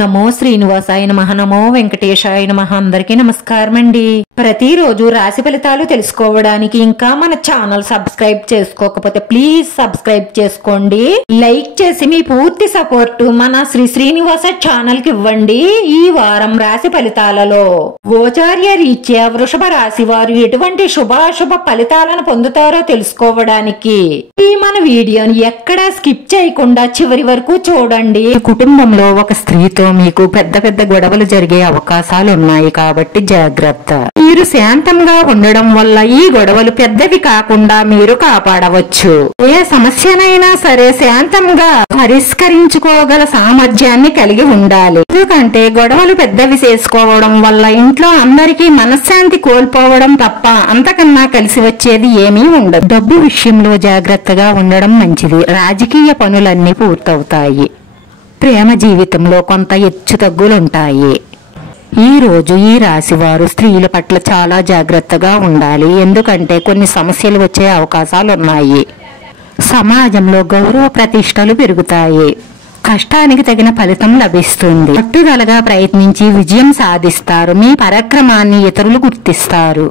నమో శ్రీనివాసాయ నమః, నమో వెంకటేశాయ నమః. అందరికీ నమస్కారం అండి. ప్రతిరోజు రాశి ఫలితాలు తెలుసుకోవడానికి ఇంకా మన ఛానల్ సబ్స్క్రైబ్ చేసుకోకపోతే ప్లీజ్ సబ్స్క్రైబ్ చేసుకోండి. లైక్ చేసి మీ పూర్తి సపోర్ట్ మన శ్రీనివాస ఛానల్ కి ఇవ్వండి. ఈ వారం రాశి ఫలితాలలో గోచార్య రీత్యా వృషభ రాశి వారు ఎటువంటి శుభాశుభ ఫలితాలను పొందుతారో తెలుసుకోవడానికి ఈ మన వీడియోని ఎక్కడా స్కిప్ చేయకుండా చివరి వరకు చూడండి. కుటుంబంలో ఒక స్త్రీతో మీకు పెద్ద పెద్ద గొడవలు జరిగే అవకాశాలు ఉన్నాయి కాబట్టి జాగ్రత్త. మీరు శాంతంగా ఉండడం వల్ల ఈ గొడవలు పెద్దవి కాకుండా మీరు కాపాడవచ్చు. ఏ సమస్యనైనా సరే శాంతంగా పరిష్కరించుకోగల సామర్థ్యాన్ని కలిగి ఉండాలి. ఎందుకంటే గొడవలు పెద్దవి చేసుకోవడం వల్ల ఇంట్లో అందరికీ మనశ్శాంతి కోల్పోవడం తప్ప అంతకన్నా కలిసి వచ్చేది ఏమీ ఉండదు. డబ్బు విషయంలో జాగ్రత్తగా ఉండడం మంచిది. రాజకీయ పనులన్నీ పూర్తవుతాయి. ప్రేమ జీవితంలో కొంత హెచ్చుతగ్గులుంటాయి. ఈ రోజు ఈ రాశి వారు స్త్రీల పట్ల చాలా జాగ్రత్తగా ఉండాలి. ఎందుకంటే కొన్ని సమస్యలు వచ్చే అవకాశాలు ఉన్నాయి. సమాజంలో గౌరవ ప్రతిష్టలు పెరుగుతాయి. కష్టానికి తగిన ఫలితం లభిస్తుంది. పట్టుదలగా ప్రయత్నించి విజయం సాధిస్తారు. మీ పరాక్రమాన్ని ఇతరులు గుర్తిస్తారు.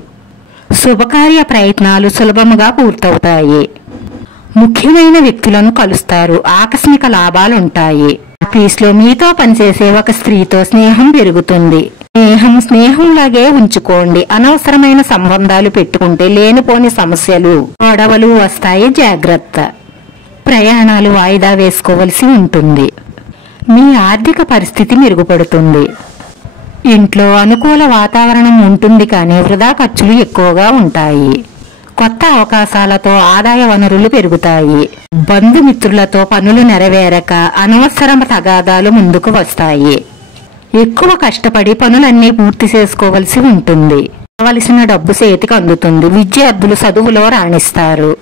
శుభకార్య ప్రయత్నాలు సులభంగా పూర్తవుతాయి. ముఖ్యమైన వ్యక్తులను కలుస్తారు. ఆకస్మిక లాభాలుంటాయి. ఆఫీస్లో మీతో పనిచేసే ఒక స్త్రీతో స్నేహం పెరుగుతుంది. స్నేహంలాగే ఉంచుకోండి. అనవసరమైన సంబంధాలు పెట్టుకుంటే లేనిపోని సమస్యలు గొడవలు వస్తాయి. జాగ్రత్త. ప్రయాణాలు వాయిదా వేసుకోవలసి ఉంటుంది. మీ ఆర్థిక పరిస్థితి మెరుగుపడుతుంది. ఇంట్లో అనుకూల వాతావరణం ఉంటుంది కానీ వృధా ఖర్చులు ఎక్కువగా ఉంటాయి. కొత్త అవకాశాలతో ఆదాయ వనరులు పెరుగుతాయి. బంధుమిత్రులతో పనులు నెరవేరక అనవసర తగాదాలు ముందుకు వస్తాయి. ఎక్కువ కష్టపడి పనులన్నీ పూర్తి చేసుకోవలసి ఉంటుంది. కావలసిన డబ్బు చేతికి అందుతుంది. విద్యార్థులు చదువులో రాణిస్తారు.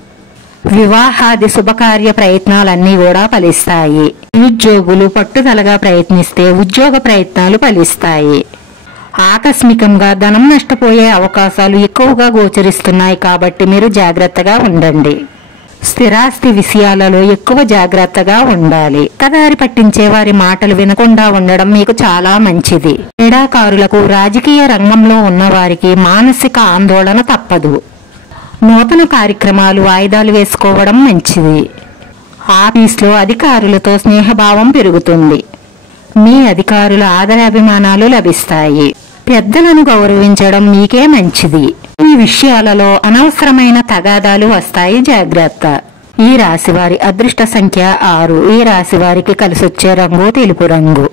వివాహాది శుభకార్య ప్రయత్నాలన్నీ కూడా ఫలిస్తాయి. ఉద్యోగులు పట్టుదలగా ప్రయత్నిస్తే ఉద్యోగ ప్రయత్నాలు ఫలిస్తాయి. ఆకస్మికంగా ధనం నష్టపోయే అవకాశాలు ఎక్కువగా గోచరిస్తున్నాయి కాబట్టి మీరు జాగ్రత్తగా ఉండండి. స్థిరాస్తి విషయాలలో ఎక్కువ జాగ్రత్తగా ఉండాలి. తదారి పట్టించే వారి మాటలు వినకుండా ఉండడం మీకు చాలా మంచిది. క్రీడాకారులకు, రాజకీయ రంగంలో ఉన్న వారికి మానసిక ఆందోళన తప్పదు. నూతన కార్యక్రమాలు వాయిదాలు వేసుకోవడం మంచిది. ఆఫీస్లో అధికారులతో స్నేహభావం పెరుగుతుంది. మీ అధికారుల ఆదరాభిమానాలు లభిస్తాయి. పెద్దలను గౌరవించడం మీకే మంచిది. ఈ విషయాలలో అనవసరమైన తగాదాలు వస్తాయి. జాగ్రత్త. ఈ రాశి వారి అదృష్ట సంఖ్య 6. ఈ రాశి వారికి కలిసొచ్చే రంగు తెలుపు రంగు.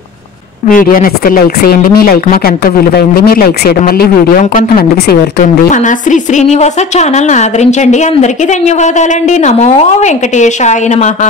వీడియో నచ్చితే లైక్ చేయండి. మీ లైక్ మాకు ఎంతో విలువైంది. మీరు లైక్ చేయడం వల్ల ఈ వీడియో కొంతమందికి చేరుతుంది. మన శ్రీనివాస ఛానల్ ఆదరించండి. అందరికీ ధన్యవాదాలండి. నమో వెంకటేశాయ నమః.